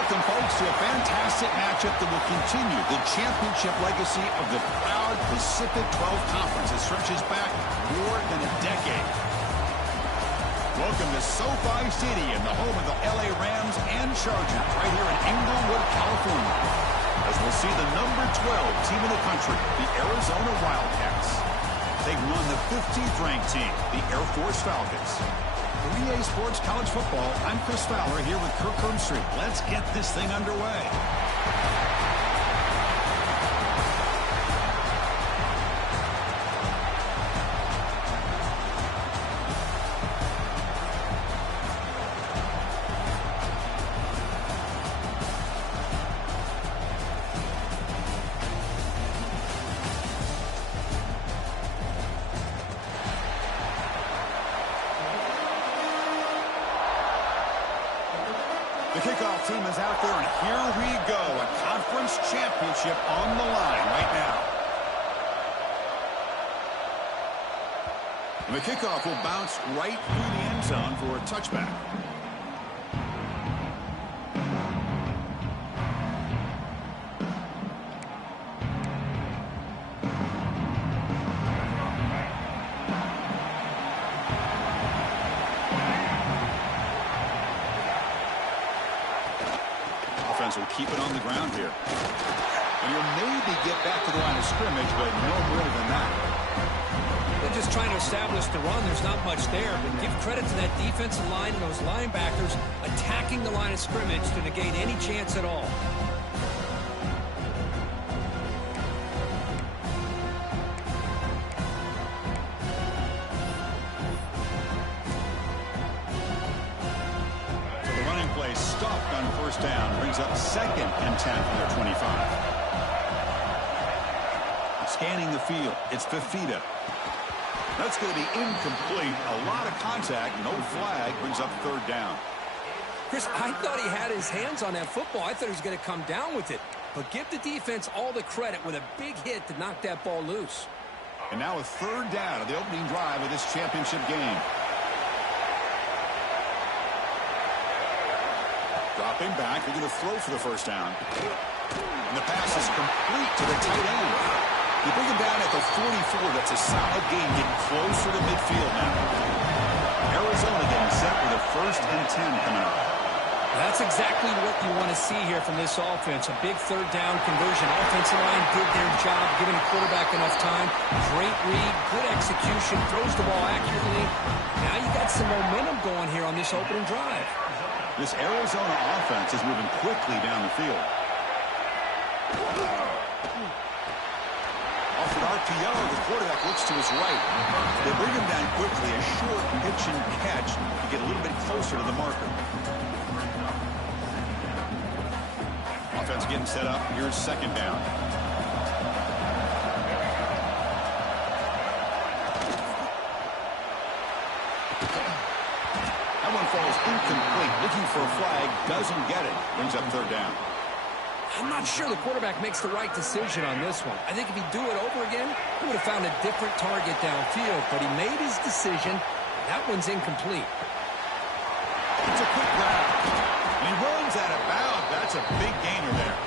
Welcome, folks, to a fantastic matchup that will continue the championship legacy of the proud Pacific 12 Conference that stretches back more than a decade. Welcome to SoFi Stadium, the home of the LA Rams and Chargers, right here in Inglewood, California, as we'll see the number 12 team in the country, the Arizona Wildcats, taking on the 15th ranked team, the Air Force Falcons. For EA Sports College Football, I'm Chris Fowler here with Kirk Herbstreit. Let's get this thing underway. The kickoff team is out there, and here we go. A conference championship on the line right now. And the kickoff will bounce right through the end zone for a touchback. Will keep it on the ground here. And you'll maybe get back to the line of scrimmage, but no more than that. They're just trying to establish the run. There's not much there, but give credit to that defensive line and those linebackers attacking the line of scrimmage to negate any chance at all. Stopped on first down, brings up 2nd and 10 from their 25. Scanning the field, it's Fafita. That's going to be incomplete. A lot of contact, no flag, brings up 3rd down. Chris, I thought he had his hands on that football. I thought he was going to come down with it. But give the defense all the credit with a big hit to knock that ball loose. And now a 3rd down of the opening drive of this championship game. Dropping back, they're going to throw for the first down. And the pass is complete to the tight end. They bring him down at the 44. That's a solid gain, getting closer to midfield now. Arizona getting set with a 1st and 10 coming up. That's exactly what you want to see here from this offense. A big 3rd down conversion. Offensive line did their job, giving the quarterback enough time. Great read, good execution, throws the ball accurately. Now you got some momentum going here on this opening drive. This Arizona offense is moving quickly down the field. Off an RPO, the quarterback looks to his right. They bring him down quickly, a short pitch and catch to get a little bit closer to the marker. Offense getting set up. Here's 2nd down. Falls incomplete, looking for a flag, doesn't get it, brings up 3rd down. I'm not sure the quarterback makes the right decision on this one. I think if he'd do it over again, he would have found a different target downfield, but he made his decision. That one's incomplete. It's a quick grab. He runs out of bounds. That's a big gainer there.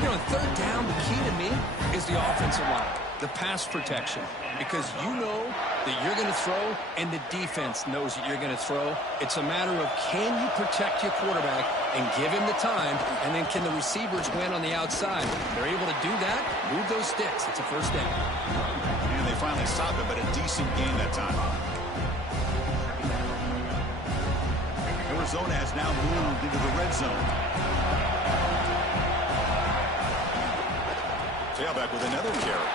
You know, 3rd down, the key to me is the offensive line, the pass protection, because you know that you're going to throw and the defense knows that you're going to throw. It's a matter of can you protect your quarterback and give him the time, and then can the receivers win on the outside? They're able to do that, move those sticks. It's a 1st down. And they finally stopped it, but a decent gain that time. Arizona has now moved into the red zone. Tailback with another carry.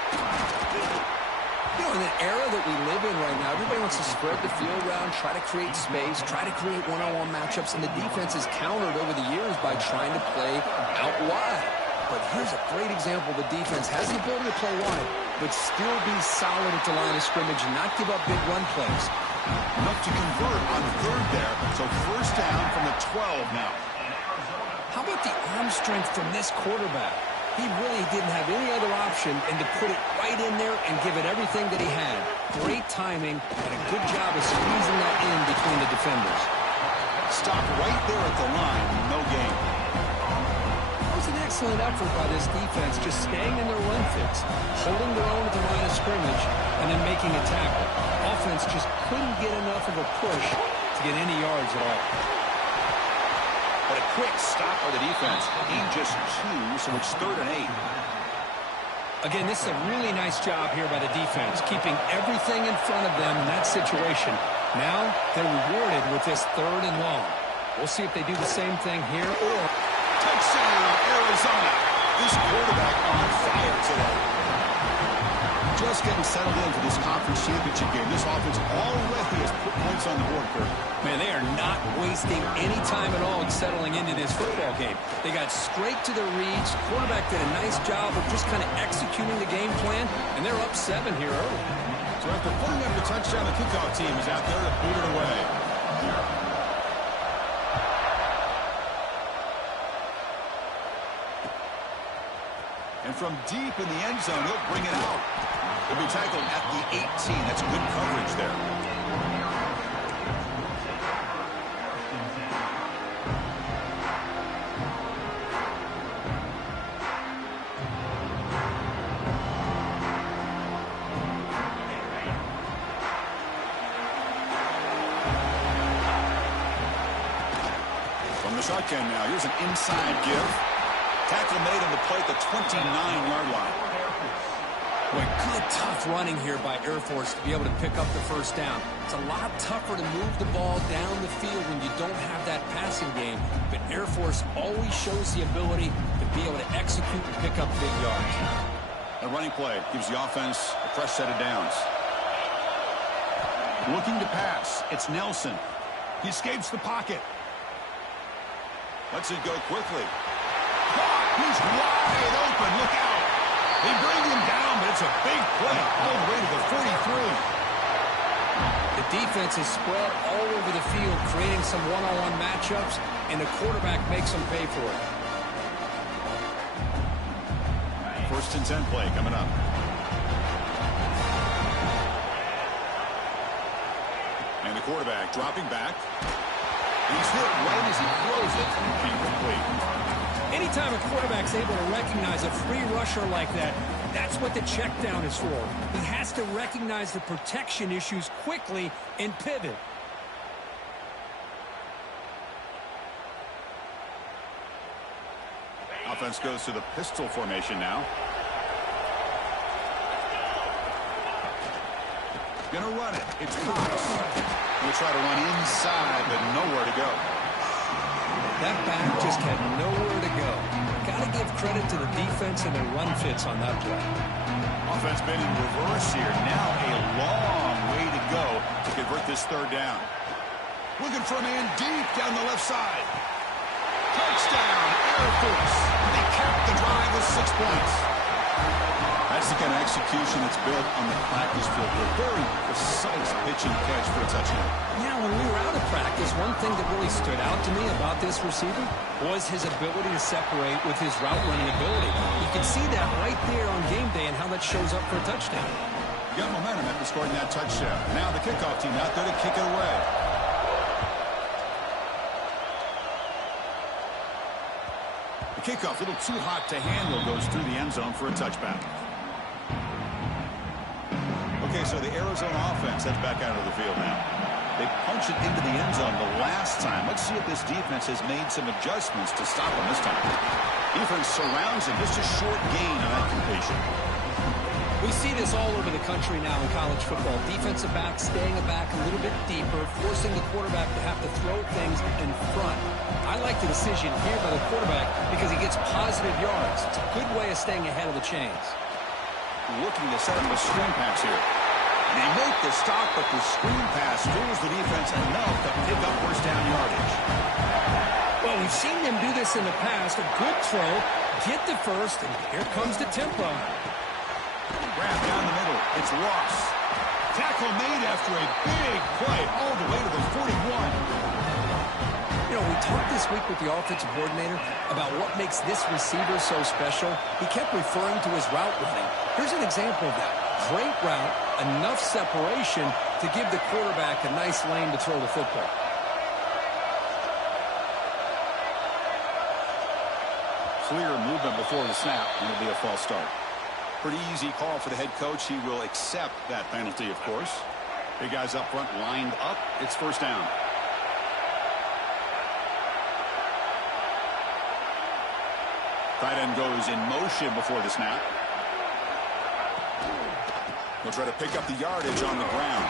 You know, in the era that we live in right now, everybody wants to spread the field around, try to create space, try to create one-on-one matchups, and the defense has countered over the years by trying to play out wide. But here's a great example. The defense has the ability to play wide, but still be solid at the line of scrimmage and not give up big run plays. Enough to convert on 3rd there, so 1st down from the 12 now. How about the arm strength from this quarterback? He really didn't have any other option and to put it right in there and give it everything that he had. Great timing and a good job of squeezing that in between the defenders. Stop right there at the line, no gain. was an excellent effort by this defense, just staying in their run fits, holding their own at the line of scrimmage, and then making a tackle. Offense just couldn't get enough of a push to get any yards at all. But a quick stop by the defense. Gain just 2, so it's 3rd and 8. Again, this is a really nice job here by the defense, keeping everything in front of them in that situation. Now they're rewarded with this 3rd and long. We'll see if they do the same thing here or... Touchdown, Arizona. This quarterback on fire today. Just getting settled into this conference championship game. This offense already has put points on the board, Kurt. Man, they are not wasting any time at all settling into this football game. They got straight to the reads. Quarterback did a nice job of just kind of executing the game plan, and they're up 7 here early. So after putting up the touchdown, the kickoff team is out there to boot it away. And from deep in the end zone, he'll bring it out. He'll be tackled at the 18. That's good coverage there. From the shotgun now, here's an inside give. Tackle made on the play at the 29-yard line. Boy, good tough running here by Air Force to be able to pick up the first down. It's a lot tougher to move the ball down the field when you don't have that passing game, but Air Force always shows the ability to be able to execute and pick up big yards. A running play gives the offense a fresh set of downs. Looking to pass. It's Nelson. He escapes the pocket. Lets it go quickly. He's wide open. Look out. They bring him down, but it's a big play all the way to the 43. The defense is spread all over the field, creating some one-on-one matchups, and the quarterback makes them pay for it. 1st and 10 play coming up. And the quarterback dropping back. He's hit right as he throws it. Incomplete. Anytime a quarterback's able to recognize a free rusher like that, that's what the check down is for. He has to recognize the protection issues quickly and pivot. Offense goes to the pistol formation now. Gonna run it. It's Cox. He'll try to run inside, but nowhere to go. That back just had nowhere to go. Got to give credit to the defense and their run fits on that play. Offense been in reverse here. Now a long way to go to convert this 3rd down. Looking for a man deep down the left side. Touchdown, Air Force. They capped the drive with 6 points. That's the kind of execution that's built on the practice field. A very precise pitch and catch for a touchdown. Yeah, when we were out of practice, one thing that really stood out to me about this receiver was his ability to separate with his route running ability. You can see that right there on game day and how that shows up for a touchdown. You got momentum after scoring that touchdown. Now the kickoff team out there to kick it away. The kickoff, a little too hot to handle, goes through the end zone for a touchback. Okay, so the Arizona offense heads back out of the field now. They punched it into the end zone the last time. Let's see if this defense has made some adjustments to stop them this time. Defense surrounds him. Just a short gain on that completion. We see this all over the country now in college football. Defensive backs staying back a little bit deeper, forcing the quarterback to have to throw things in front. I like the decision here by the quarterback because he gets positive yards. It's a good way of staying ahead of the chains. Looking to set up a screen pass here. They make the stop, but the screen pass fools the defense enough to pick up first down yardage. Well, we've seen them do this in the past. A good throw, get the first, and here comes the tempo. Grab down the middle. It's Ross. Tackle made after a big play all the way to the 41. You know, we talked this week with the offensive coordinator about what makes this receiver so special. He kept referring to his route running. Here's an example of that. Great route, enough separation to give the quarterback a nice lane to throw the football. clear movement before the snap, and it'll be a false start. Pretty easy call for the head coach. He will accept that penalty, of course. Big guys up front lined up. It's first down. Tight end goes in motion before the snap. He'll try to pick up the yardage on the ground.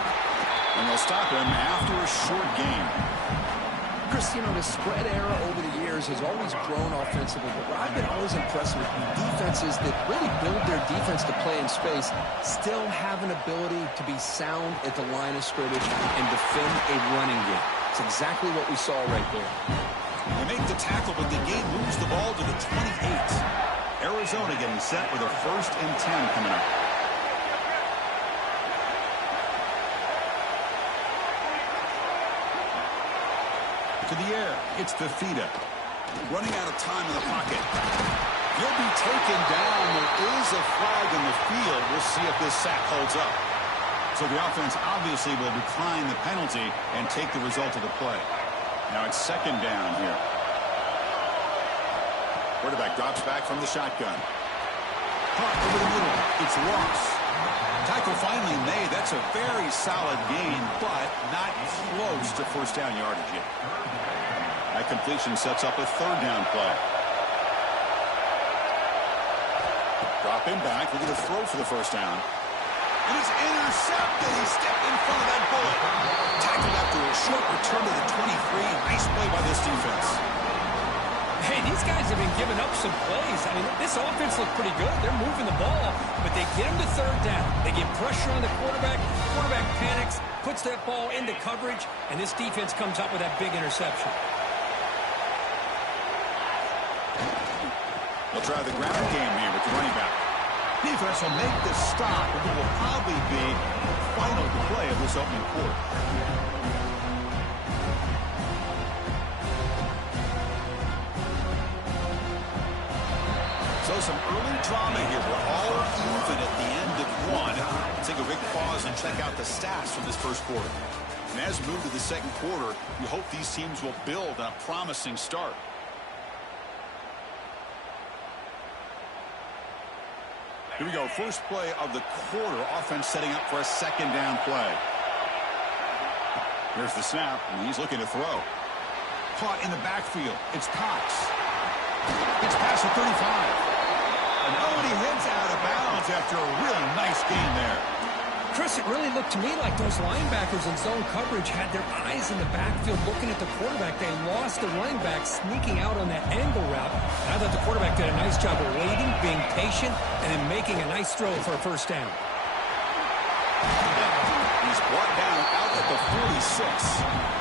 And they'll stop him after a short gain. Chris, you know, the spread era over the years has always grown offensively, but what I've been always impressed with defenses that really build their defense to play in space still have an ability to be sound at the line of scrimmage and defend a running game. It's exactly what we saw right there. They make the tackle, but the game moves the ball to the 28. Arizona getting set with a 1st and 10 coming up. To the air, it's Fafita. Running out of time in the pocket. He'll be taken down. There is a flag in the field. We'll see if this sack holds up. So the offense obviously will decline the penalty and take the result of the play. Now it's 2nd down here. Quarterback drops back from the shotgun. Caught over the middle. It's lost. Tackle finally made. That's a very solid gain, but not close to first down yardage yet. That completion sets up a 3rd down play. Dropping back, looking to throw for the first down. And it's intercepted. He stepped in front of that bullet. Tackled after a short return to the 23. Nice play by this defense. Hey, these guys have been giving up some plays. I mean, this offense looked pretty good. They're moving the ball, but they get him to 3rd down. They get pressure on the quarterback. Quarterback panics, puts that ball into coverage, and this defense comes up with that big interception. They'll try the ground game here with the running back. Defense will make the stop, but it will probably be the final play of this opening quarter. So some early drama here. We're all even at the end of 1. Let's take a big pause and check out the stats from this first quarter. And as we move to the 2nd quarter, you hope these teams will build on a promising start. Here we go. First play of the quarter. Offense setting up for a 2nd down play. Here's the snap, and he's looking to throw. Caught in the backfield. It's Cox. It's past the 35. And nobody heads out of bounds after a really nice gain there. Chris, it really looked to me like those linebackers in zone coverage had their eyes in the backfield looking at the quarterback. They lost the running back sneaking out on that angle route. And I thought the quarterback did a nice job of waiting, being patient, and then making a nice throw for a 1st down. He's brought down out at the 46.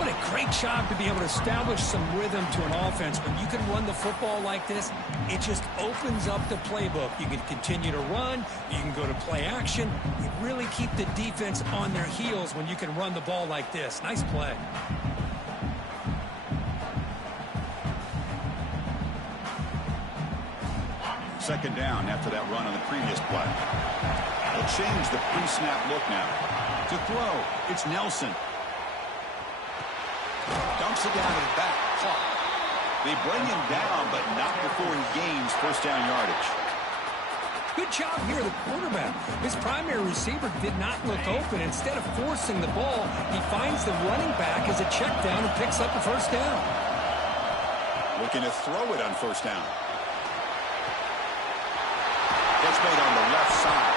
What a great job to be able to establish some rhythm to an offense. When you can run the football like this, it just opens up the playbook. You can continue to run. You can go to play action. You really keep the defense on their heels when you can run the ball like this. Nice play. Second down after that run on the previous play. They'll change the pre-snap look now. To throw, it's Nelson. Dumps it down to the back. Caught. They bring him down, but not before he gains first down yardage. Good job here, the quarterback. His primary receiver did not look open. Instead of forcing the ball, he finds the running back as a check down and picks up a 1st down. Looking to throw it on 1st down. Catch made on the left side.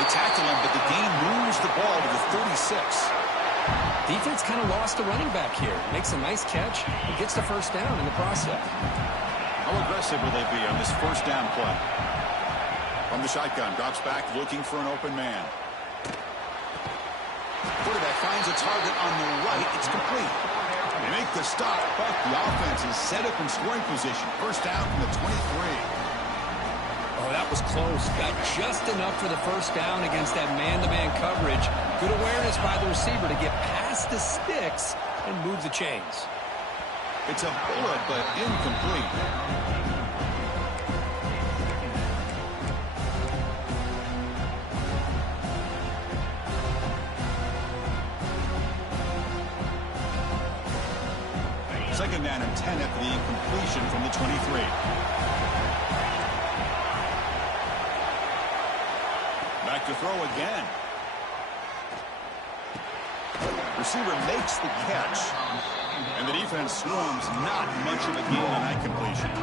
They tackle him, but the gain moves the ball to the 36. Defense kind of lost the running back here. Makes a nice catch and gets the 1st down in the process. How aggressive will they be on this 1st down play? From the shotgun, drops back, looking for an open man. Quarterback finds a target on the right. It's complete. They make the stop, but the offense is set up in scoring position. 1st down from the 23. Oh, that was close. Got just enough for the 1st down against that man-to-man coverage. Good awareness by the receiver to get past the sticks and move the chains. It's a bullet, but incomplete. Second down and 10 after the incompletion from the 23. Back to throw again. Receiver makes the catch. And the defense swarms not much of a gain on that completion.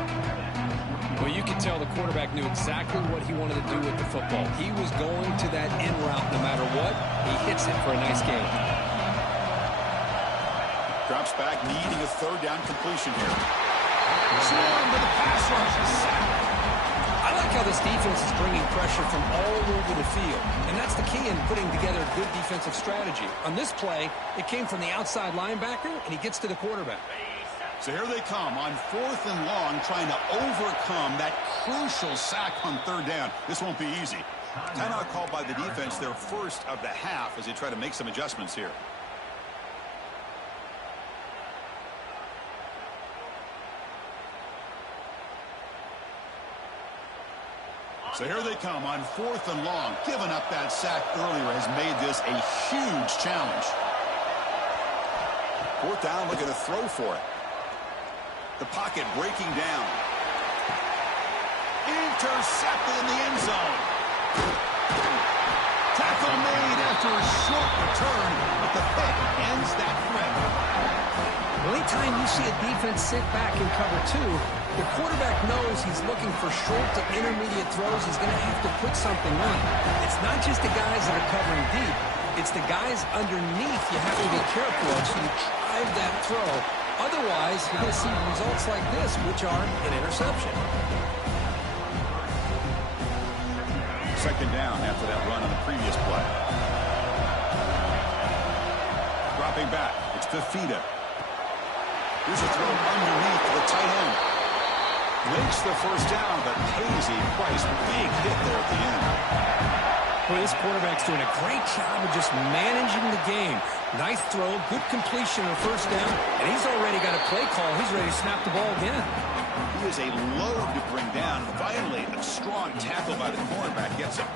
Well, you can tell the quarterback knew exactly what he wanted to do with the football. He was going to that end route no matter what. He hits it for a nice gain. Drops back, needing a third down completion here. Swarm to the pass rush, a sack. I like how this defense is bringing pressure from all over the field. And that's the key in putting together a good defensive strategy. On this play, it came from the outside linebacker, and he gets to the quarterback. So here they come on 4th and long, trying to overcome that crucial sack on third down. This won't be easy. Timeout called by the defense, their first of the half, as they try to make some adjustments here. So here they come on 4th and long. Giving up that sack earlier has made this a huge challenge. 4th down, looking to throw for it. The pocket breaking down. Intercepted in the end zone. Tackle made after a short return, but the pick ends that threat. Well, anytime you see a defense sit back in cover 2, the quarterback knows he's looking for short to intermediate throws. He's going to have to put something on. It's not just the guys that are covering deep. It's the guys underneath you have to be careful of, so you drive that throw. Otherwise, you're going to see results like this, which are an interception. Second down after that run on the previous play. Dropping back. It's Fafita. Here's a throw underneath to the tight end. Makes the first down, but pays a price. Big hit there at the end. Well, this quarterback's doing a great job of just managing the game. Nice throw, good completion on the first down, and he's already got a play call. He's ready to snap the ball again. He is a load to bring down. Finally, a strong tackle by the cornerback gets him.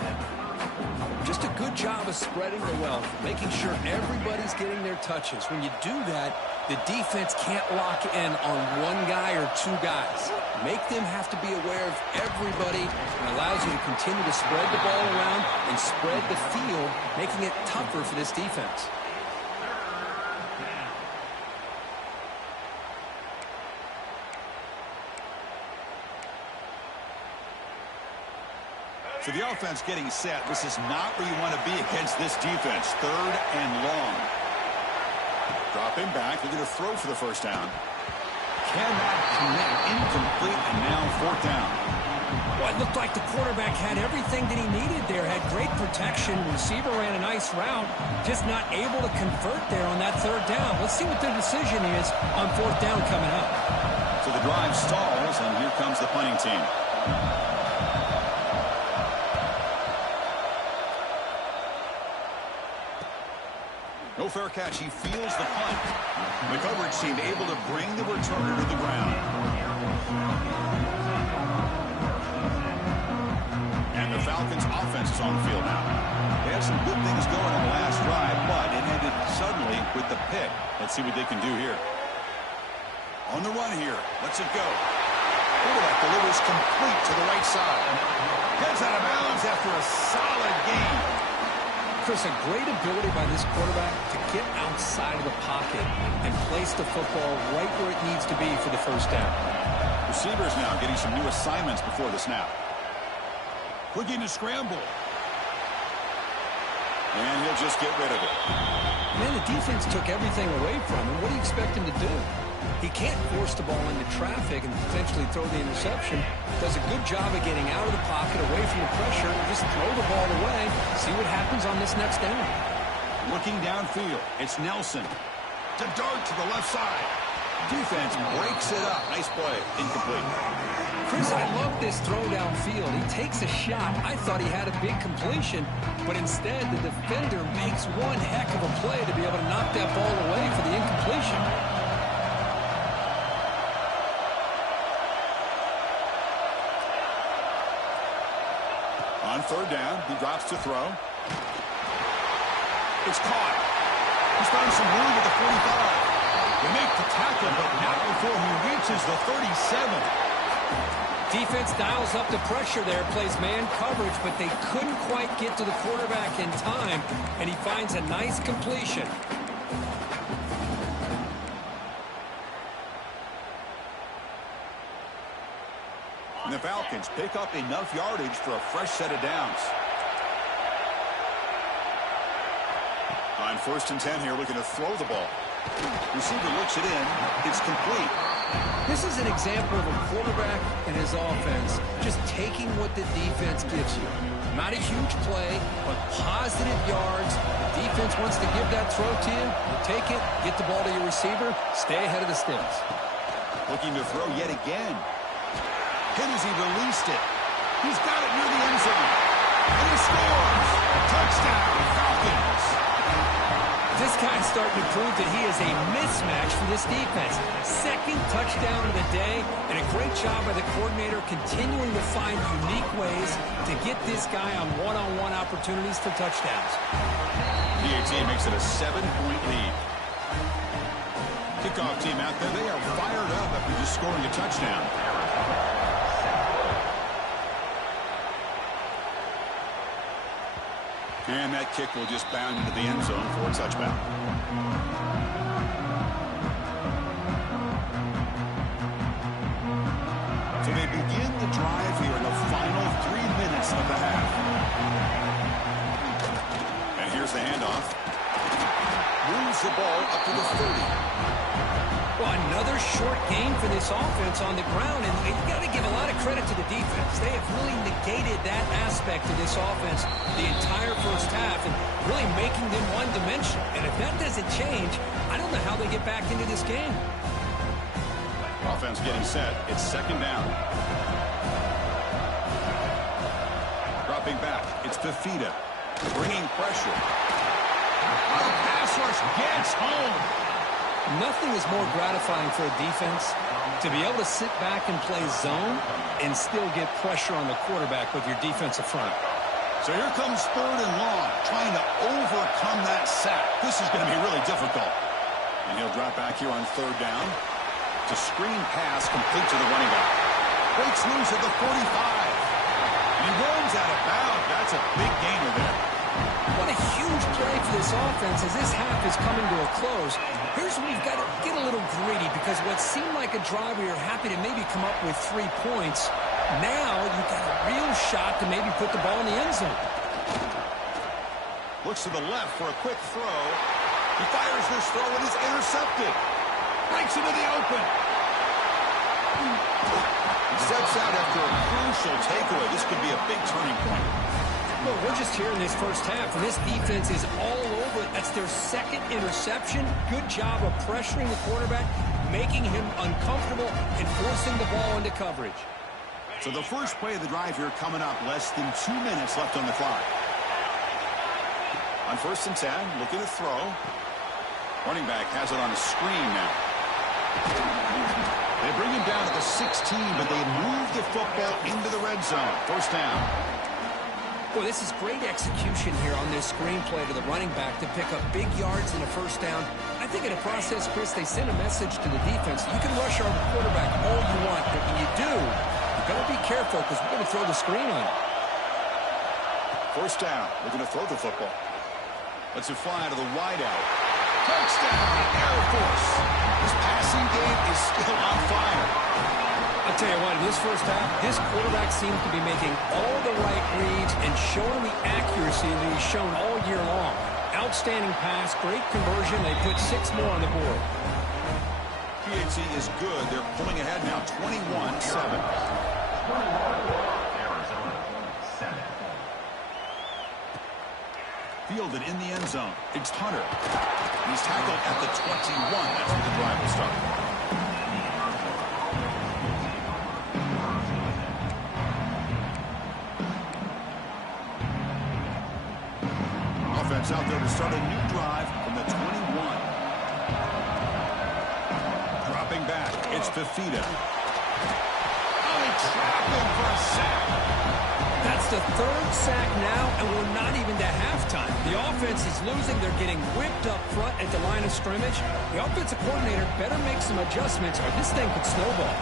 Just a good job of spreading the wealth, making sure everybody's getting their touches. When you do that, the defense can't lock in on one guy or two guys. Make them have to be aware of everybody, and allows you to continue to spread the ball around and spread the field, making it tougher for this defense. So the offense getting set. This is not where you want to be against this defense. 3rd and long. Dropping back. They're going to throw for the first down. Cannot connect. Incomplete, and now 4th down. Well, it looked like the quarterback had everything that he needed there. Had great protection. Receiver ran a nice route. Just not able to convert there on that 3rd down. Let's see what their decision is on 4th down coming up. So the drive stalls, and here comes the punting team. No fair catch. He feels the punt. The coverage team able to bring the returner to the ground. And the Falcons offense is on the field now. They have some good things going on the last drive, but it ended suddenly with the pick. Let's see what they can do here. On the run here. Lets it go. Quarterback delivers complete to the right side. Gets out of bounds after a solid gain. Chris, a great ability by this quarterback to get outside of the pocket and place the football right where it needs to be for the first down. Receivers now getting some new assignments before the snap. Looking to scramble. And he'll just get rid of it. Man, the defense took everything away from him. What do you expect him to do? He can't force the ball into traffic and potentially throw the interception. Does a good job of getting out of the pocket, away from the pressure, just throw the ball away, see what happens on this next down. Looking downfield, it's Nelson. To dart to the left side. Defense breaks it up. Nice play. Incomplete. Chris, I love this throw downfield. He takes a shot. I thought he had a big completion, but instead the defender makes one heck of a play to be able to knock that ball away for the incompletion. On 3rd down, he drops to throw. It's caught. He's found some room at the 45. They make the tackle, but not with before he reaches the 37. Defense dials up the pressure there, plays man coverage, but they couldn't quite get to the quarterback in time, and he finds a nice completion. And the Falcons pick up enough yardage for a fresh set of downs. On 1st and 10 here, looking to throw the ball. Receiver looks it in. It's complete. This is an example of a quarterback and his offense just taking what the defense gives you. Not a huge play, but positive yards. The defense wants to give that throw to you. You take it, get the ball to your receiver, stay ahead of the sticks. Looking to throw yet again. Hit as he released it. He's got it near the end zone. And he scores! Touchdown, Falcons! This guy's starting to prove that he is a mismatch for this defense. Second touchdown of the day, and a great job by the coordinator continuing to find unique ways to get this guy on one-on-one opportunities for touchdowns. PAT makes it a 7-point lead. Kickoff team out there, they are fired up after just scoring a touchdown. And that kick will just bound into the end zone for a touchdown. So they begin the drive here in the final 3 minutes of the half. And here's the handoff. Moves the ball up to the 30. Well, another short game for this offense on the ground, and you got to give a lot of credit to the defense. They have really negated that aspect of this offense the entire first half and really making them one-dimensional. And if that doesn't change, I don't know how they get back into this game. Offense getting set. It's 2nd down. Dropping back. It's Fafita. Bringing pressure. The pass rush gets home. Nothing is more gratifying for a defense to be able to sit back and play zone and still get pressure on the quarterback with your defensive front. So here comes 3rd and long, trying to overcome that sack. This is going to be really difficult. And he'll drop back here on 3rd down. It's a screen pass complete to the running back. Breaks loose at the 45. And he runs out of bounds. That's a big gainer there. What a huge play for this offense as this half is coming to a close. Here's where we've got to get a little greedy because what seemed like a drive we were happy to maybe come up with 3 points, now you've got a real shot to maybe put the ball in the end zone. Looks to the left for a quick throw. He fires this throw and is intercepted. Breaks into the open. He steps out after a crucial takeaway. This could be a big turning point. Well, we're just here in this first half, and this defense is all over it. That's their 2nd interception. Good job of pressuring the quarterback, making him uncomfortable, and forcing the ball into coverage. So the first play of the drive here coming up, less than 2 minutes left on the clock. On 1st and 10, looking to throw. Running back has it on a screen now. They bring him down to the 16, but they move the football into the red zone. 1st down. Boy, this is great execution here on this screenplay to the running back to pick up big yards in a 1st down. I think in the process, Chris, they send a message to the defense. You can rush our quarterback all you want, but when you do, you better be careful because we're going to throw the screen on you. 1st down. We're going to throw the football. Lets it fly to the wideout. Touchdown, Air Force. This passing game is still on fire. I'll tell you what, in this first half, this quarterback seems to be making all the right reads and showing the accuracy that he's shown all year long. Outstanding pass, great conversion. They put 6 more on the board. PAT is good. They're pulling ahead now, 21-7. Fielded in the end zone. It's Hunter. He's tackled at the 21. That's where the drive will start. Offense out there to start a new drive from the 21. Dropping back, it's Fafita. Oh, they trap him for a sack. That's just a third sack now, and we're not even to halftime. The offense is losing. They're getting whipped up front at the line of scrimmage. The offensive coordinator better make some adjustments, or this thing could snowball.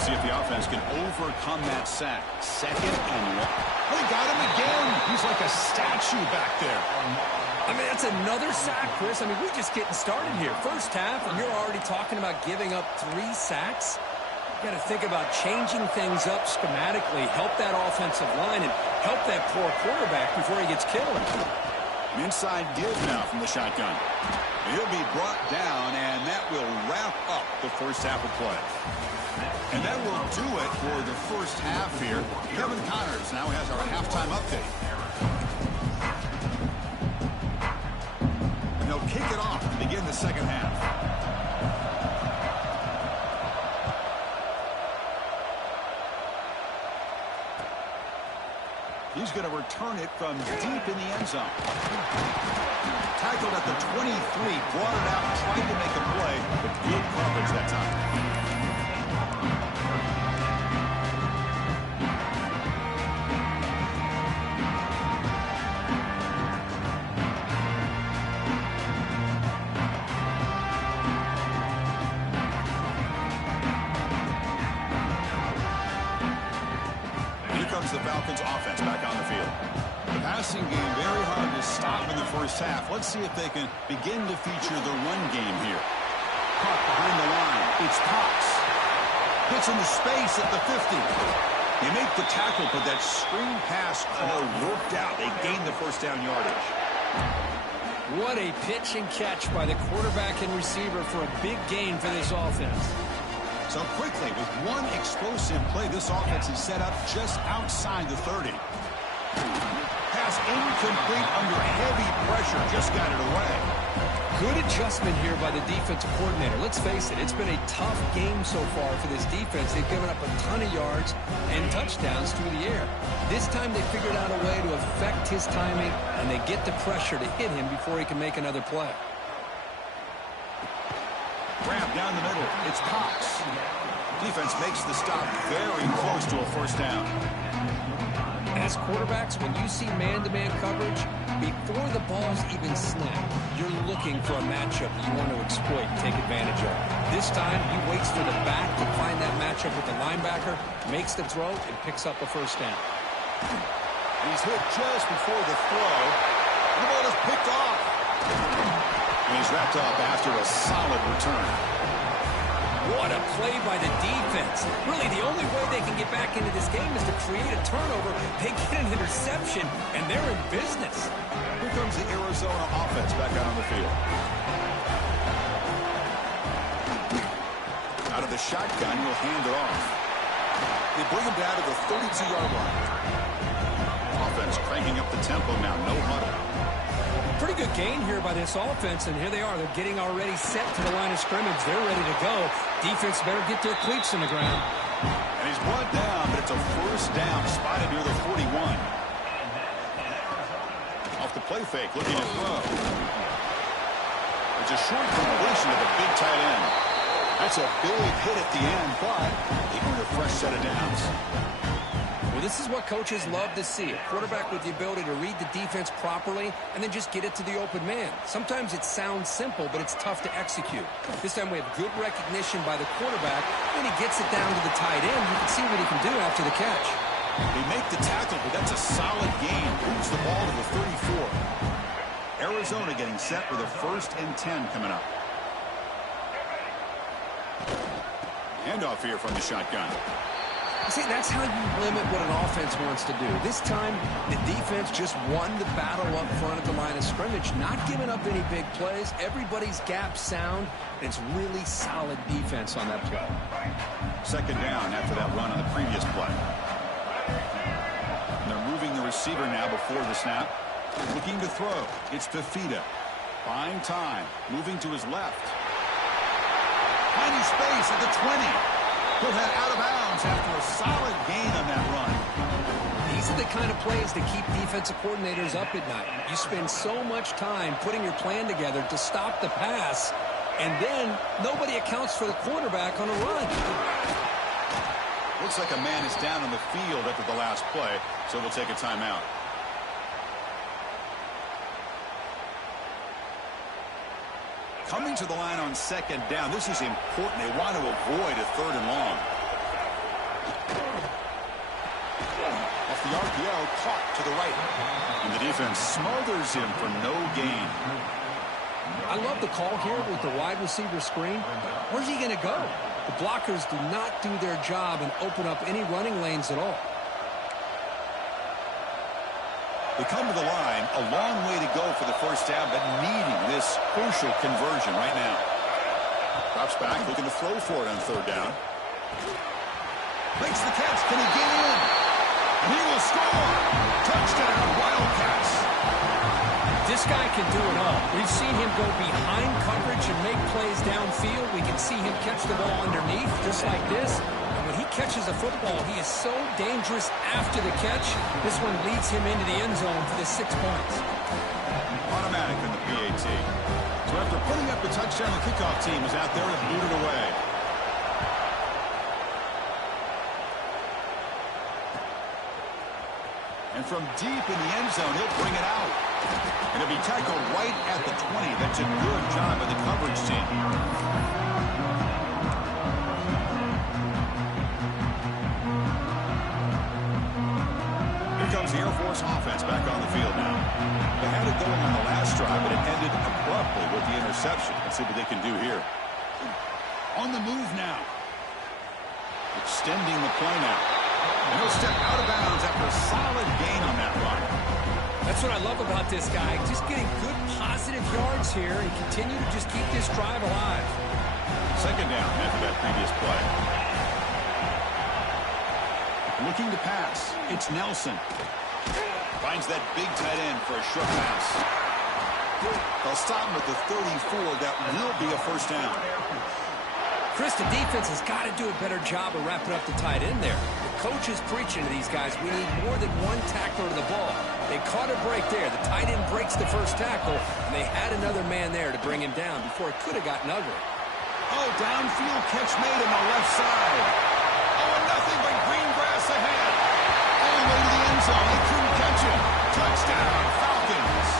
See if the offense can overcome that sack. Second and one. They got him again. He's like a statue back there. I mean, that's another sack, Chris. I mean, we're just getting started here. First half, and you're already talking about giving up 3 sacks. You got to think about changing things up schematically, help that offensive line, and help that poor quarterback before he gets killed. An inside give now from the shotgun. He'll be brought down, and that will wrap up the first half of play. And that will do it for the first half here. Kevin Connors now has our halftime update. And they'll kick it off to begin the second half. He's going to return it from deep in the end zone. Tackled at the 23, brought it out, tried to make a play, but good coverage that time. The Falcons offense back on the field. The passing game very hard to stop in the first half. Let's see if they can begin to feature the run game here. Caught behind the line. It's Cox. Hits into space at the 50. They make the tackle, but that screen pass call worked out. They gained the first down yardage. What a pitch and catch by the quarterback and receiver for a big gain for this offense. So quickly, with one explosive play, this offense is set up just outside the 30. Pass incomplete under heavy pressure, just got it away. Good adjustment here by the defensive coordinator. Let's face it, it's been a tough game so far for this defense. They've given up a ton of yards and touchdowns through the air. This time they figured out a way to affect his timing, and they get the pressure to hit him before he can make another play. Grab down the middle. It's Cox. Defense makes the stop very close to a first down. As quarterbacks, when you see man-to-man coverage, before the ball's even snapped, you're looking for a matchup you want to exploit and take advantage of. This time, he waits for the back to find that matchup with the linebacker, makes the throw, and picks up a first down. He's hit just before the throw. The ball is picked off. And he's wrapped up after a solid return. What a play by the defense. Really, the only way they can get back into this game is to create a turnover. They get an interception, and they're in business. Here comes the Arizona offense back out on the field. Out of the shotgun, he'll hand it off. They bring him down to the 32-yard line. Offense cranking up the tempo now, no huddle. Pretty good gain here by this offense, and here they are. They're getting already set to the line of scrimmage. They're ready to go. Defense better get their cleats in the ground. And he's brought down, but it's a first down, spotted near the 41. Off the play fake, looking to throw. It's a short completion of a big tight end. That's a big hit at the end, but they earned a fresh set of downs. Well, this is what coaches love to see. A quarterback with the ability to read the defense properly and then just get it to the open man. Sometimes it sounds simple, but it's tough to execute. This time we have good recognition by the quarterback. When he gets it down to the tight end, you can see what he can do after the catch. They make the tackle, but that's a solid gain. Moves the ball to the 34. Arizona getting set with a 1st and 10 coming up. Handoff here from the shotgun. See, that's how you limit what an offense wants to do. This time, the defense just won the battle up front at the line of scrimmage, not giving up any big plays. Everybody's gap sound, and it's really solid defense on that play. Second down after that run on the previous play. And they're moving the receiver now before the snap. Looking to throw. It's Fafita. Buying time. Moving to his left. Finding space at the 20. He'll head out of bounds after a solid gain on that run. These are the kind of plays that keep defensive coordinators up at night. You spend so much time putting your plan together to stop the pass, and then nobody accounts for the quarterback on a run. Looks like a man is down on the field after the last play, so we'll take a timeout. Coming to the line on second down. This is important. They want to avoid a 3rd and long. Off the RPO, caught to the right. And the defense smothers him for no gain. I love the call here with the wide receiver screen. Where's he going to go? The blockers do not do their job and open up any running lanes at all. They come to the line, a long way to go for the first down, but needing this crucial conversion right now. Drops back, looking to throw for it on 3rd down. Makes the catch. Can he get in? And he will score. Touchdown, Wildcats. This guy can do it all. We've seen him go behind coverage and make plays downfield. We can see him catch the ball underneath, just like this. And when he catches a football, he is so dangerous after the catch. This one leads him into the end zone for the 6 points. Automatic in the PAT. So after putting up the touchdown, the kickoff team is out there to boot it away. And from deep in the end zone, he'll bring it out. And it'll be tackled right at the 20. That's a good job by the coverage team. Here comes the Air Force offense back on the field now. They had it going on the last drive, but it ended abruptly with the interception. Let's see what they can do here. On the move now. Extending the play now. And he'll step out of bounds after a solid gain on that run. That's what I love about this guy. Just getting good positive yards here and continue to just keep this drive alive. 2nd down after that previous play. Looking to pass. It's Nelson. Finds that big tight end for a short pass. They'll stop him at the 34. That will be a first down. Chris, the defense has got to do a better job of wrapping up the tight end there. The coach is preaching to these guys, we need more than one tackler to the ball. They caught a break there. The tight end breaks the first tackle, and they had another man there to bring him down before it could have gotten ugly. Oh, downfield catch made on the left side. Oh, and nothing but green grass ahead. All the way to the end zone. They couldn't catch him. Touchdown, Falcons.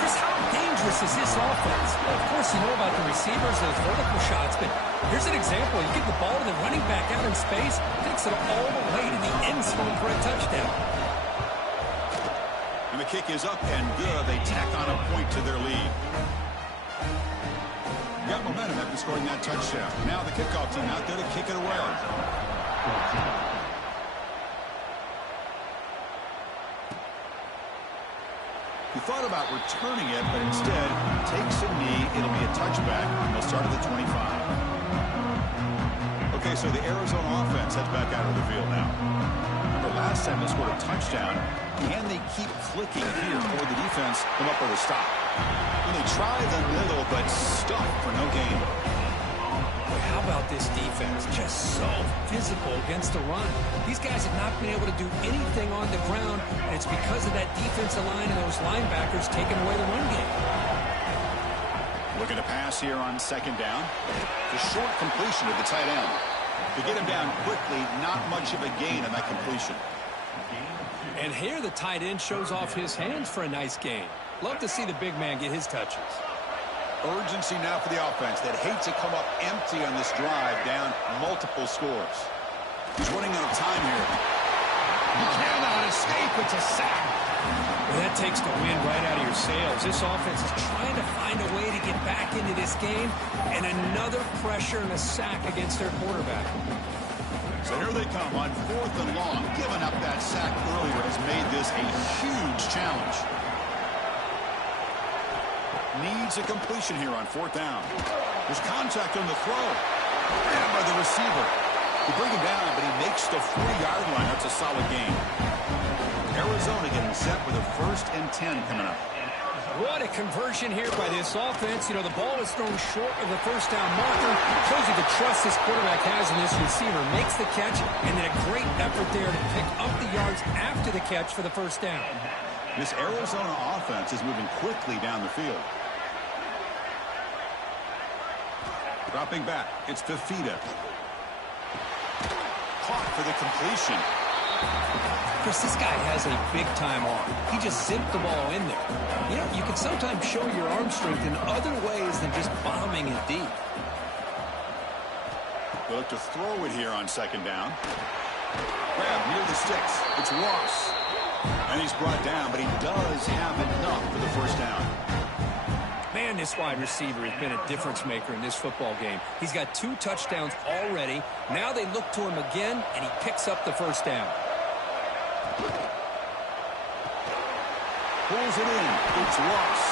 Chris, how dangerous is this offense? Well, of course, you know about the receivers, those vertical shots, but here's an example. You get the ball to the running back out in space, takes it all the way to the end zone for a touchdown. And the kick is up and good. They tack on a point to their lead. Got momentum after scoring that touchdown. Now the kickoff team out there to kick it away. He thought about returning it, but instead takes a knee. It'll be a touchback, and they'll start at the 25. Okay, so the Arizona offense heads back out of the field now. Remember, last time they scored a touchdown. Can they keep clicking here, or the defense come up with a stop? When they try the middle, but stuck for no gain. Boy, how about this defense? Just so physical against the run. These guys have not been able to do anything on the ground, and it's because of that defensive line and those linebackers taking away the run game. Looking to pass here on 2nd down. The short completion of the tight end. To get him down quickly, not much of a gain on that completion. And here the tight end shows off his hands for a nice gain. Love to see the big man get his touches. Urgency now for the offense that hates to come up empty on this drive, down multiple scores. He's running out of time here. He cannot escape. It's a sack. Well, that takes the wind right out of your sails. This offense is trying to find a way to get back into this game, and another pressure and a sack against their quarterback. So here they come on 4th and long. Giving up that sack earlier has made this a huge challenge. Needs a completion here on 4th down. There's contact on the throw. Grabbed by the receiver. They bring him down, but he makes the 40-yard line. That's a solid gain. Arizona getting set with a 1st and 10 coming up. What a conversion here by this offense. You know, the ball is thrown short of the first down marker. Shows you the trust this quarterback has in this receiver. Makes the catch, and then a great effort there to pick up the yards after the catch for the first down. This Arizona offense is moving quickly down the field. Dropping back, it's Fafita. caught for the completion. Chris, this guy has a big-time arm. He just zipped the ball in there. You know, you can sometimes show your arm strength in other ways than just bombing it deep. They look to throw it here on second down. Grab near the sticks. It's Ross. And he's brought down, but he does have enough for the first down. Man, this wide receiver has been a difference maker in this football game. He's got 2 touchdowns already. Now they look to him again, and he picks up the first down. Pulls it in. It's Ross.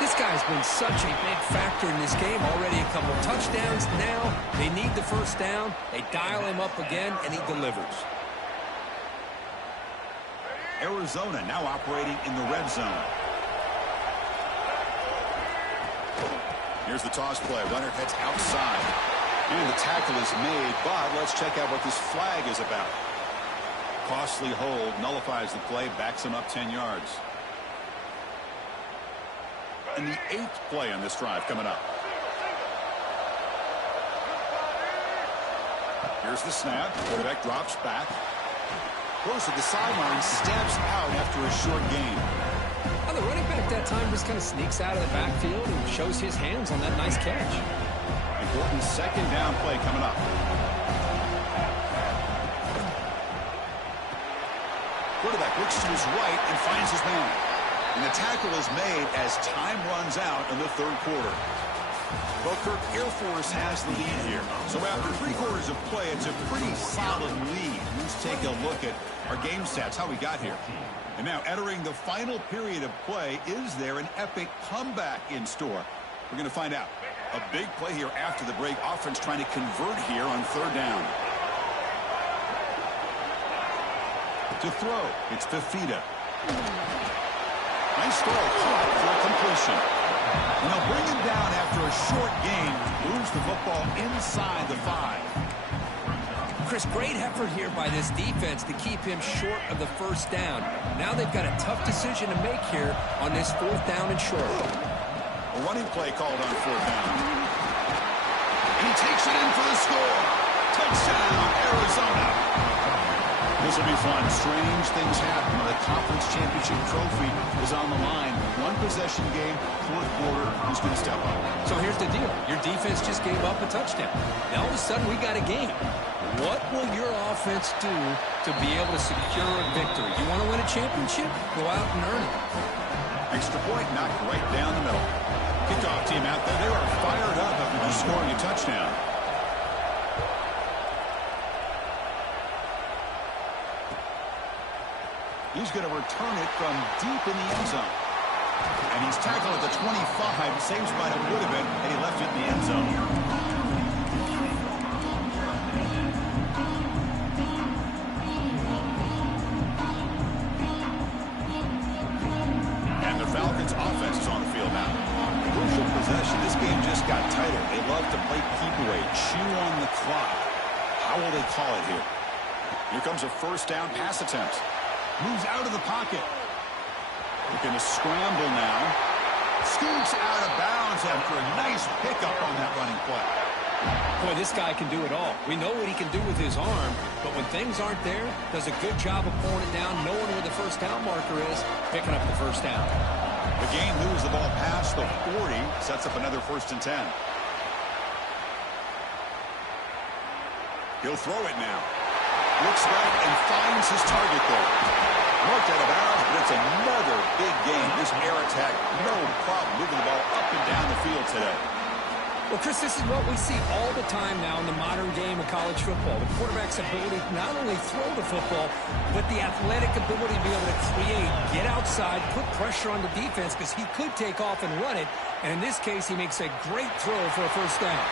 This guy's been such a big factor in this game. Already a couple touchdowns. Now they need the first down. They dial him up again, and he delivers. Arizona now operating in the red zone. Here's the toss play. Runner heads outside. And the tackle is made, but let's check out what this flag is about. Costly hold, nullifies the play, backs him up 10 yards. And the 8th play on this drive coming up. Here's the snap. Quarterback drops back. Goes to the sideline, steps out after a short gain. Well, the running back that time just kind of sneaks out of the backfield and shows his hands on that nice catch. Important second down play coming up. Quarterback looks to his right and finds his man. And the tackle is made as time runs out in the third quarter. Well, Kirk, Air Force has the lead here. So after 3 quarters of play, it's a pretty solid lead. Let's take a look at our game stats, how we got here. And now entering the final period of play, is there an epic comeback in store? We're going to find out. A big play here after the break. Offense trying to convert here on third down. To throw, it's Fafita. Nice throw, caught for a completion. And they'll bring him down after a short gain. Moves the football inside the 5. Chris, great effort here by this defense to keep him short of the first down. Now they've got a tough decision to make here on this 4th down and short. A running play called on 4th down. And he takes it in for the score. Touchdown, Arizona. This will be fun. Strange things happen when the conference championship trophy is on the line. 1-possession game, 4th quarter. Who's going to step up? So here's the deal. Your defense just gave up a touchdown. Now all of a sudden we got a game. What will your offense do to be able to secure a victory? You want to win a championship? Go out and earn it. Extra point knocked right down the middle. Kickoff team out there. They are fired up after just scoring a touchdown. He's going to return it from deep in the end zone. And he's tackled at the 25. Same spot it would have been, and he left it in the end zone. And the Falcons' offense is on the field now. Crucial possession. This game just got tighter. They love to play keep away, chew on the clock. How will they call it here? Here comes a first down pass attempt. Moves out of the pocket. They're going to scramble now. Scoots out of bounds after a nice pickup on that running play. Boy, this guy can do it all. We know what he can do with his arm, but when things aren't there, does a good job of pulling it down, knowing where the first down marker is, picking up the first down. The game moves the ball past the 40, sets up another 1st and 10. He'll throw it now. Looks right and finds his target there. Marked out of bounds, but it's another big game. This air attack, no problem moving the ball up and down the field today. Well, Chris, this is what we see all the time now in the modern game of college football. The quarterback's ability to not only throw the football, but the athletic ability to be able to create, get outside, put pressure on the defense, because he could take off and run it. And in this case, he makes a great throw for a first down.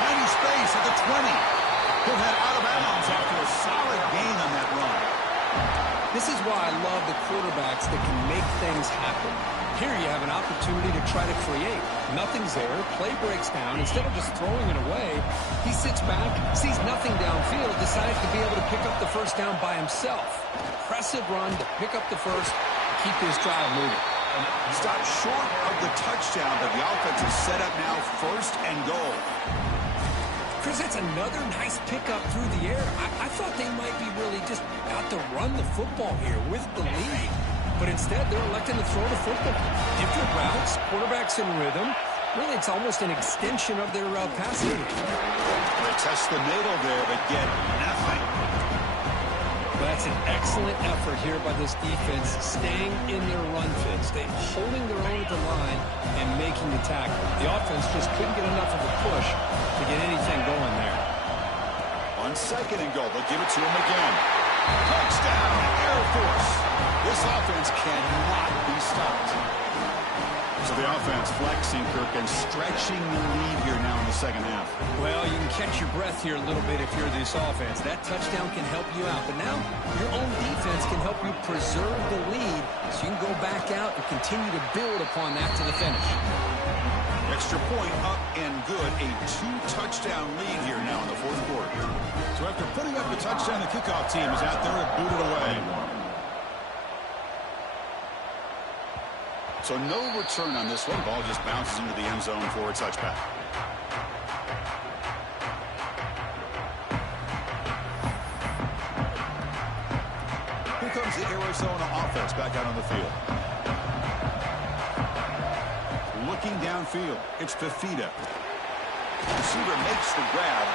Tiny space at the 20. He'll head out of bounds after a solid gain on that run. This is why I love the quarterbacks that can make things happen. Here you have an opportunity to try to create. Nothing's there. Play breaks down. Instead of just throwing it away, he sits back, sees nothing downfield, decides to be able to pick up the first down by himself. Impressive run to pick up the first, keep this drive moving. Stop short of the touchdown, but the offense is set up now 1st and goal. Chris, that's another nice pickup through the air. I thought they might be really just out to run the football here with the lead. But instead, they're electing to throw the football. Different routes, quarterbacks in rhythm. Really, it's almost an extension of their passing game. They test the middle there, but get nothing. That's an excellent effort here by this defense, staying in their run fit, holding their own at the line and making the tackle. The offense just couldn't get enough of a push to get anything going there. On 2nd and goal, they'll give it to him again. Touchdown, Air Force. This offense cannot be stopped. So the offense flexing, Kirk, and stretching the lead here now in the second half. Well, you can catch your breath here a little bit if you're this offense. That touchdown can help you out. But now your own defense can help you preserve the lead so you can go back out and continue to build upon that to the finish. Extra point up and good. A 2-touchdown lead here now in the 4th quarter. So after putting up the touchdown, the kickoff team is out there to boot it away. So no return on this one. Ball just bounces into the end zone for a touchback. Here comes the Arizona offense back out on the field. Looking downfield, it's Fafita. Receiver makes the grab.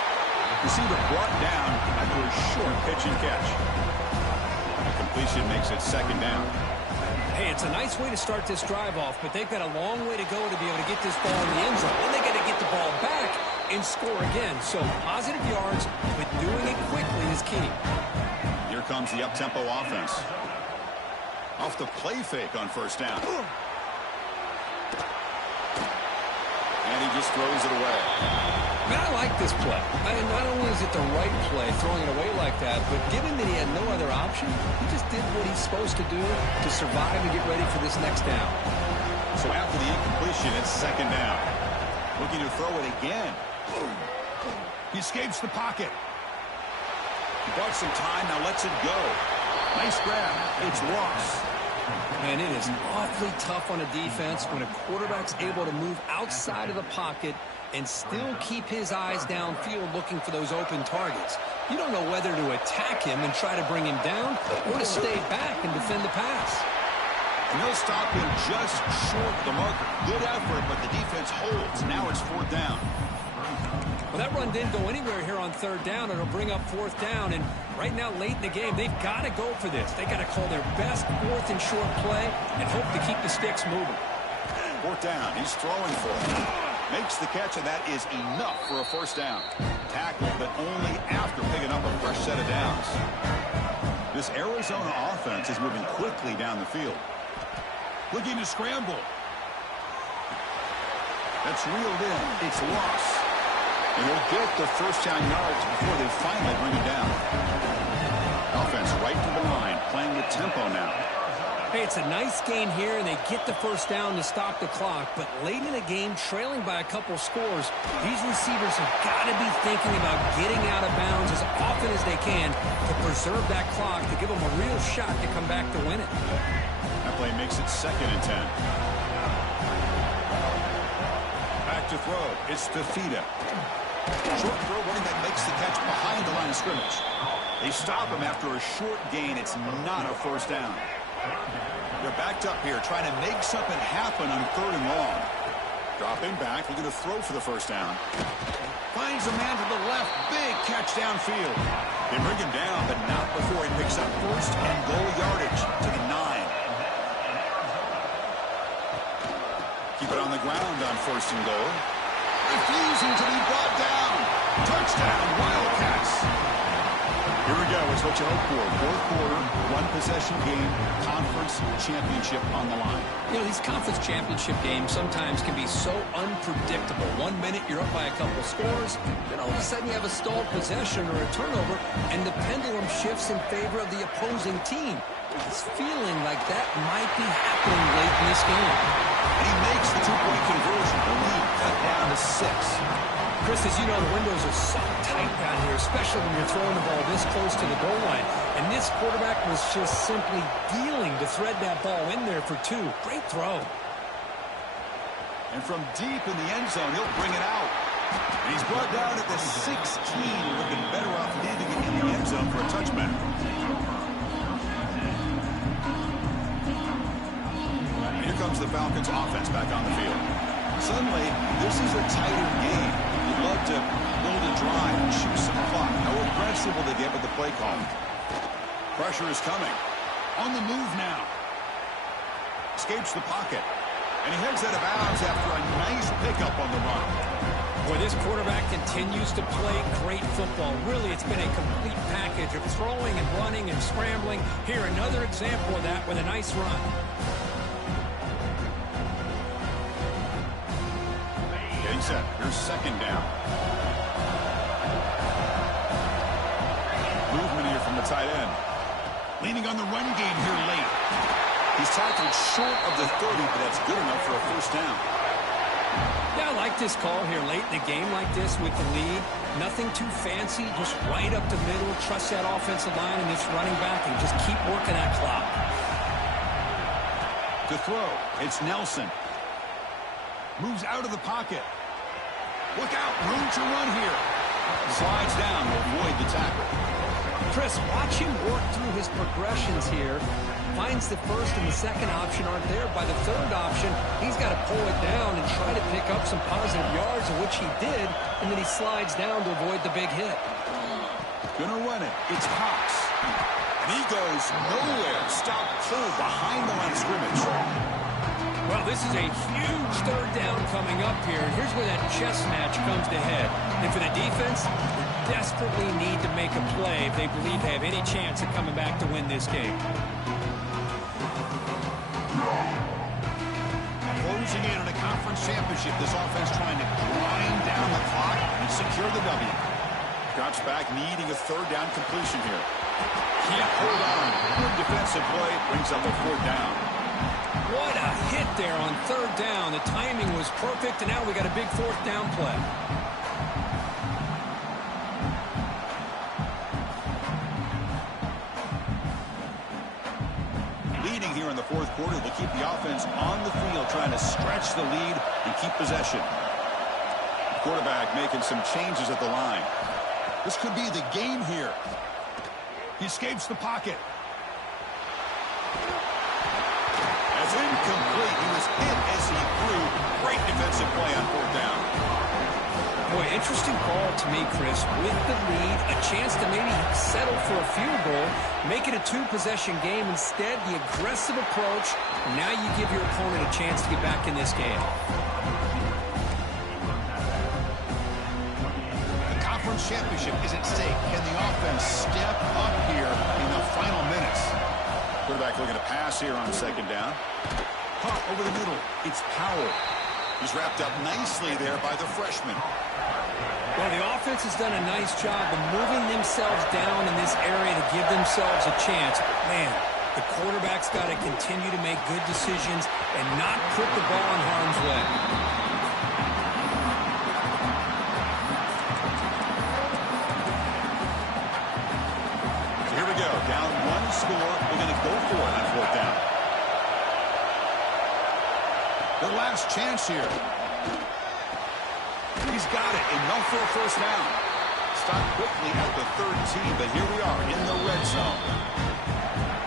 Receiver brought down after a short pitch and catch. The completion makes it 2nd down. Hey, it's a nice way to start this drive off, but they've got a long way to go to be able to get this ball in the end zone. Then they got to get the ball back and score again. So positive yards, but doing it quickly is key. Here comes the up-tempo offense. Off the play fake on 1st down. And he just throws it away. Man, I like this play. Not only is it the right play, throwing it away like that, but given that he had no other option, he just did what he's supposed to do to survive and get ready for this next down. So after the incompletion, it's 2nd down. Looking to throw it again. He escapes the pocket. He bought some time, now lets it go. Nice grab. It's Ross. And it is awfully tough on a defense when a quarterback's able to move outside of the pocket and still keep his eyes downfield looking for those open targets. You don't know whether to attack him and try to bring him down or to stay back and defend the pass. And they'll stop him just short of the marker. Good effort, but the defense holds. Now it's 4th down. Well, that run didn't go anywhere here on 3rd down. It'll bring up 4th down. And right now, late in the game, they've got to go for this. They've got to call their best 4th and short play and hope to keep the sticks moving. 4th down. He's throwing for it. Makes the catch, and that is enough for a 1st down. Tackled, but only after picking up a fresh set of downs. This Arizona offense is moving quickly down the field. Looking to scramble. That's reeled in. It's Ross. And he'll get the 1st down yards before they finally bring him down. Offense right to the line, playing with tempo now. Hey, it's a nice gain here, and they get the 1st down to stop the clock. But late in the game, trailing by a couple scores, these receivers have got to be thinking about getting out of bounds as often as they can to preserve that clock, to give them a real shot to come back to win it. That play makes it 2nd and 10. Back to throw. It's Fafita. Short throw, running back makes the catch behind the line of scrimmage. They stop him after a short gain. It's not a 1st down. They're backed up here, trying to make something happen on 3rd and long. Dropping back, looking to throw for the 1st down. Finds a man to the left, big catch downfield. They bring him down, but not before he picks up 1st and goal yardage to the 9. Keep it on the ground on 1st and goal. Refusing to be brought down. Touchdown, Wildcats. Here we go. It's what you hope for. 4th quarter, 1-possession game, conference championship on the line. You know, these conference championship games sometimes can be so unpredictable. 1 minute you're up by a couple scores, then all of a sudden you have a stalled possession or a turnover, and the pendulum shifts in favor of the opposing team. It's feeling like that might be happening late in this game. And he makes the 2-point conversion. The lead cut down to 6. Chris, as you know, the windows are so tight down here, especially when you're throwing the ball this close to the goal line. And this quarterback was just simply dealing to thread that ball in there for 2. Great throw. And from deep in the end zone, he'll bring it out. And he He's brought down at the 16, looking better off leaving it in the end zone for a touchback. Here comes the Falcons offense back on the field. Suddenly, this is a tighter game. You'd love to build a drive and shoot some clock. How aggressive will they get with the play call? Pressure is coming. On the move now. Escapes the pocket. And he heads out of bounds after a nice pickup on the run. Boy, this quarterback continues to play great football. Really, it's been a complete package of throwing and running and scrambling. Here, another example of that with a nice run. Getting set. Here's second down. Movement here from the tight end. Leaning on the run game here late. He's tackled short of the 30, but that's good enough for a first down. Yeah, I like this call here late in the game like this with the lead. Nothing too fancy, just right up the middle. Trust that offensive line and this running back and just keep working that clock. To throw, it's Nelson. Moves out of the pocket. Look out, room to run here. Slides down to avoid the tackle. Chris, watch him work through his progressions here. Finds the first and the second option aren't there. By the third option, he's got to pull it down and try to pick up some positive yards, which he did, and then he slides down to avoid the big hit. Gonna run it. It's Cox. And he goes nowhere. Stop pull behind the line of scrimmage. Well, this is a huge third down coming up here. Here's where that chess match comes to head. And for the defense, they desperately need to make a play if they believe they have any chance of coming back to win this game. Closing in on a conference championship, this offense trying to grind down the clock and secure the W. Drops back, needing a third down completion here. Can't hold on. Good defensive play, brings up a fourth down. What a hit there on third down. The timing was perfect, and now we got a big fourth down play. Leading here in the fourth quarter, they keep the offense on the field, trying to stretch the lead and keep possession. The quarterback making some changes at the line. This could be the game here. He escapes the pocket. That's incomplete. He was hit as he threw. Great defensive play on fourth down. Boy, interesting call to me, Chris. With the lead, a chance to maybe settle for a field goal, make it a two-possession game. Instead, the aggressive approach. Now you give your opponent a chance to get back in this game. The conference championship is at stake. Can the offense step up here in the final minutes? Quarterback looking to pass here on second down. Caught over the middle. It's Powell. He's wrapped up nicely there by the freshman. Well, the offense has done a nice job of moving themselves down in this area to give themselves a chance. Man, the quarterback's got to continue to make good decisions and not put the ball in harm's way. So here we go. Down one score. We're going to go for it on fourth down. The last chance here. He's got it. Enough for a first down. Stopped quickly at the 13, but here we are in the red zone.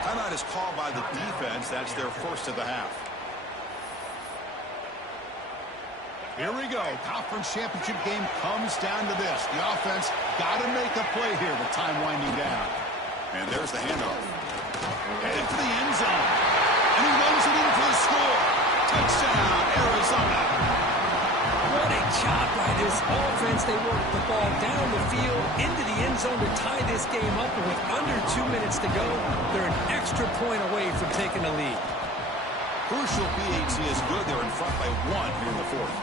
Timeout is called by the defense. That's their first of the half. Here we go. Conference championship game comes down to this. The offense got to make a play here with time winding down. And there's the handoff. Headed to the end zone. And he runs it in for the score. Touchdown, Arizona. What a job by this offense. They work the ball down the field into the end zone to tie this game up. And with under 2 minutes to go, they're an extra point away from taking the lead. Crucial PAT is good. They're in front by one here in the fourth.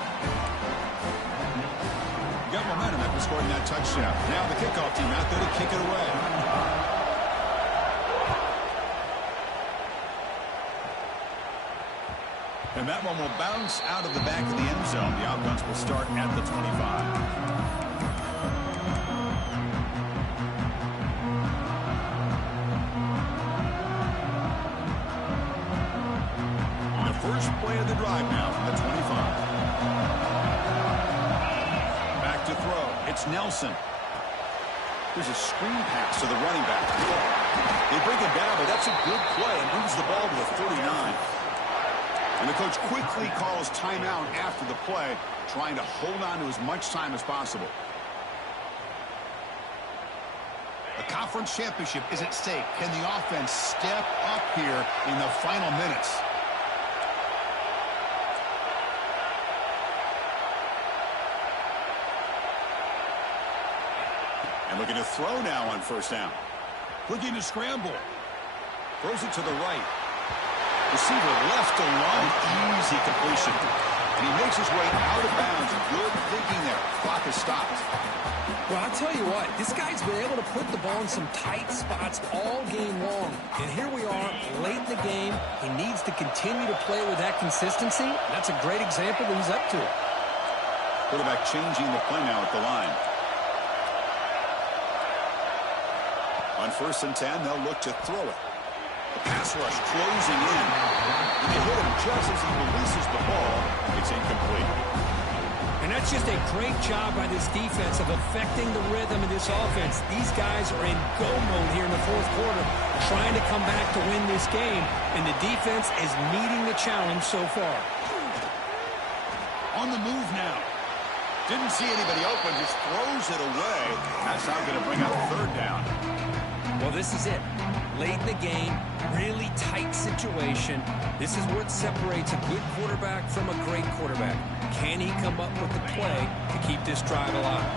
Got momentum after scoring that touchdown. Now the kickoff team out there to kick it away. And that one will bounce out of the back of the end zone. The offense will start at the 25. First play of the drive now from the 25. Back to throw. It's Nelson. There's a screen pass to the running back. They bring him down, but that's a good play and moves the ball to the 39. And the coach quickly calls timeout after the play, trying to hold on to as much time as possible. The conference championship is at stake. Can the offense step up here in the final minutes? And looking to throw now on first down. Looking to scramble. Throws it to the right. Receiver left alone. Easy completion. And he makes his way out of bounds. Good thinking there. Clock is stopped. Well, I'll tell you what, this guy's been able to put the ball in some tight spots all game long. And here we are, late in the game. He needs to continue to play with that consistency. That's a great example that he's up to it. Quarterback changing the play now at the line. On 1st and 10, they'll look to throw it. The pass rush closing in. And they hit him just as he releases the ball. It's incomplete. And that's just a great job by this defense of affecting the rhythm of this offense. These guys are in go mode here in the 4th quarter, trying to come back to win this game. And the defense is meeting the challenge so far. On the move now. Didn't see anybody open, just throws it away. That's not going to bring up 3rd down. Well, this is it. Late in the game, really tight situation. This is what separates a good quarterback from a great quarterback. Can he come up with the play to keep this drive alive?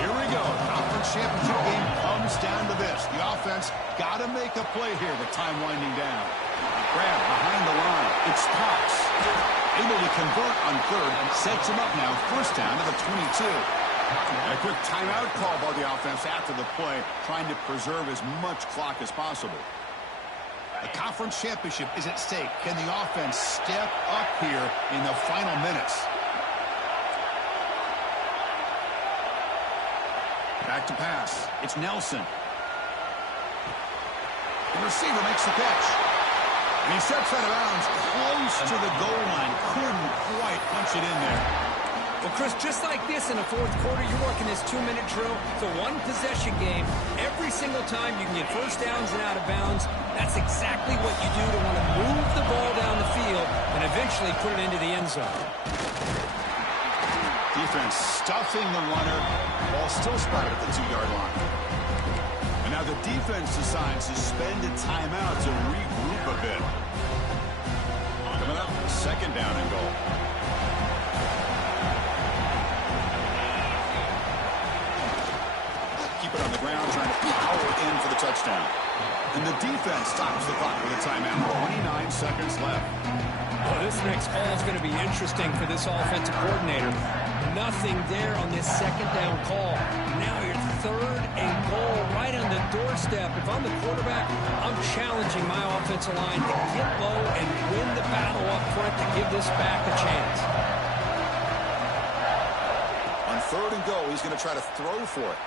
Here we go. Conference championship game comes down to this. The offense got to make a play here with time winding down. Grab behind the line. It's Potts. Able to convert on 3rd and sets him up now. 1st down to the 22. And a quick timeout call by the offense after the play, trying to preserve as much clock as possible. The conference championship is at stake. Can the offense step up here in the final minutes? Back to pass. It's Nelson. The receiver makes the catch. And he steps out of bounds close to the goal line. Couldn't quite punch it in there. Well, Chris, just like this in the 4th quarter, you're working this 2-minute drill. It's a one-possession game. Every single time you can get first downs and out of bounds. That's exactly what you do to want to move the ball down the field and eventually put it into the end zone. Defense stuffing the runner. Ball still spotted at the 2-yard line. And now the defense decides to spend a timeout to regroup a bit. Coming up, 2nd down and goal. Keep it on the ground, trying to power in for the touchdown. And the defense stops the clock with a timeout. 29 seconds left. Well, this next call is going to be interesting for this offensive coordinator. Nothing there on this 2nd down call. Now you're 3rd and goal right on the doorstep. If I'm the quarterback, I'm challenging my offensive line to get low and win the battle up front to give this back a chance. On 3rd and goal, he's going to try to throw for it.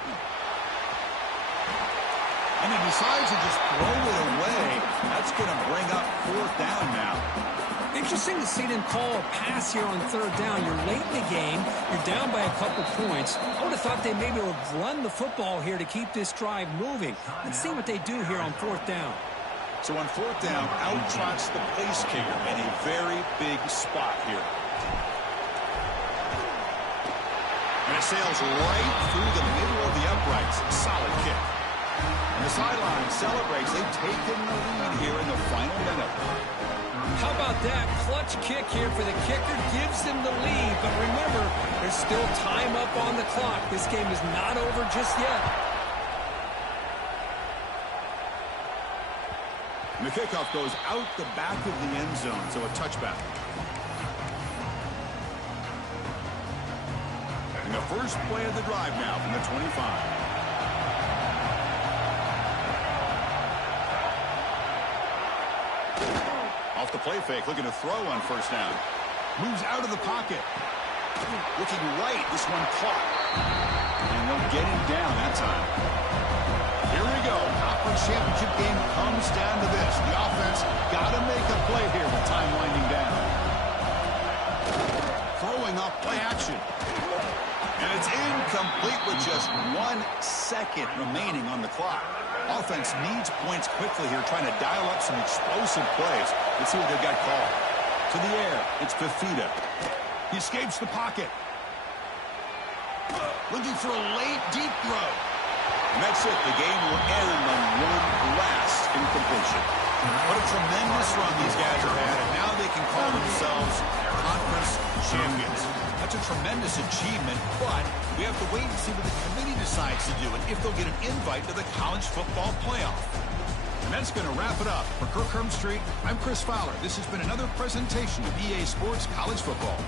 And he decides to just throw it away. That's going to bring up 4th down now. Interesting to see them call a pass here on 3rd down. You're late in the game. You're down by a couple points. I would have thought they maybe would run the football here to keep this drive moving. Let's see what they do here on 4th down. So on 4th down, out trots the place kicker in a very big spot here. And it sails right through the middle of the uprights. Solid kick. And the sideline celebrates. They've taken the lead here in the final minute. How about that? Clutch kick here for the kicker. Gives them the lead. But remember, there's still time up on the clock. This game is not over just yet. And the kickoff goes out the back of the end zone, so a touchback. And the first play of the drive now from the 25. Off the play fake, looking to throw on 1st down. Moves out of the pocket. Looking right, this one caught. And they'll get him down that time. Here we go. Conference championship game comes down to this. The offense got to make a play here with time winding down. Throwing off play action. And it's incomplete with just 1 second remaining on the clock. Offense needs points quickly here, trying to dial up some explosive plays. Let's see what they've got called. To the air, it's Fafita. He escapes the pocket. Looking for a late, deep throw. And that's it. The game will end on one last incompletion. What a tremendous run these guys have had, and now they can call themselves conference champions. That's a tremendous achievement, but we have to wait and see what the committee decides to do and if they'll get an invite to the college football playoff. And that's going to wrap it up. For Kirk Street, I'm Chris Fowler. This has been another presentation of EA Sports College Football.